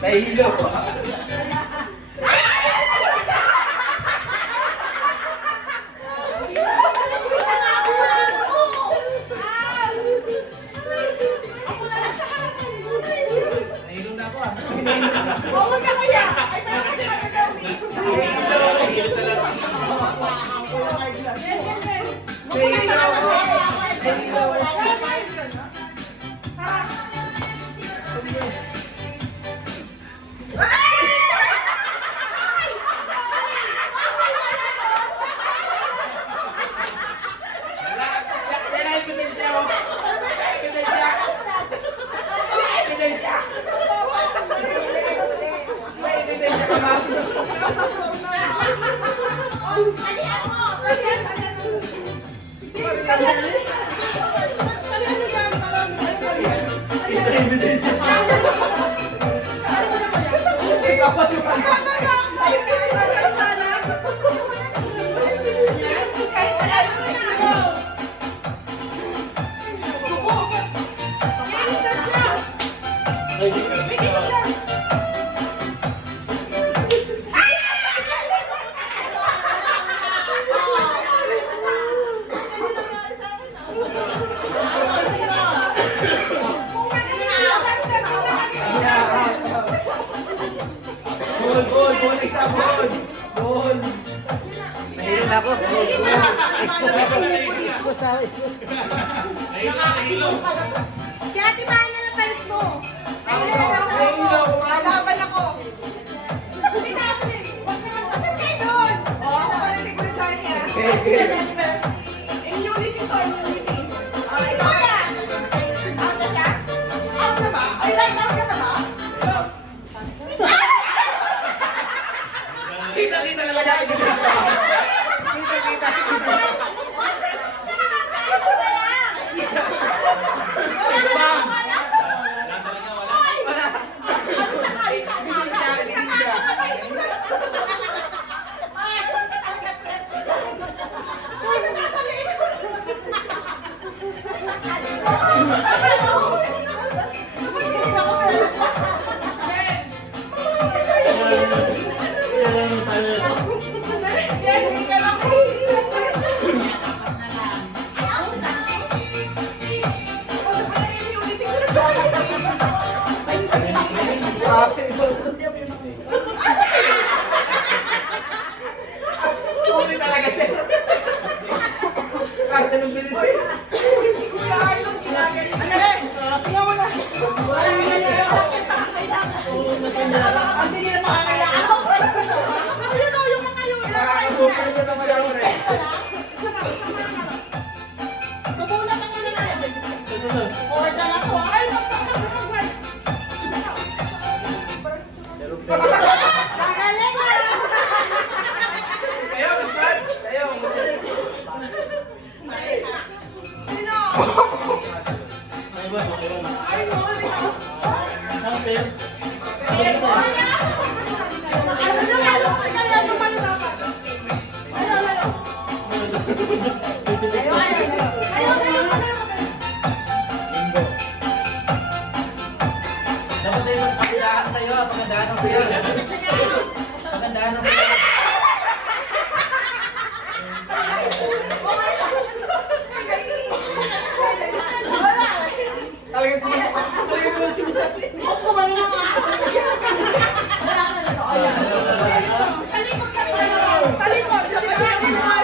Nahihilo po. Nahihilo na ako ah. Oo na kaya! Ay, parang kasi maganda Nahihilo sa lasang. Nahihilo ako. Nahihilo ako. Nahihilo na ako. Expose na ako. Expose na ako. Expose. Si Ate Mana na palit mo. Nahihilo ako. Lalaban ako. Saan kayo doon? Oo, ako parinig ko ni Johnny ah. Immunity to, immunity. Okay, kaya. Out na ka? Out na ba? Ay, Lex, out ka na ba? Kita-kita talaga. Kita-kita. Uli talaga siya. Kahit anong bilis eh. Kuya Arnold, ginagaling. Andali! Tingnan mo na. Ang tingin na sa kakailangan. Ang price ko to. Ayun o, yung mga yun. Ilang price na? Nakakasupay siya naman ako rin. Isa lang? Isa pa lang. Babuna ka nga na lang. Order na to. Ay, mag-price. Gagaling na! Sayo, Guzman! Sayo! Sino? Ay, mo, Dapat tayo magpakilaan sa'yo, pagandaan ng sayo. Pagandaan ng sayo. Talagang kumain sumisabi. kumain na nga. Wala ka na. Talikod ka pa. Talikod. Sa pati kami naman.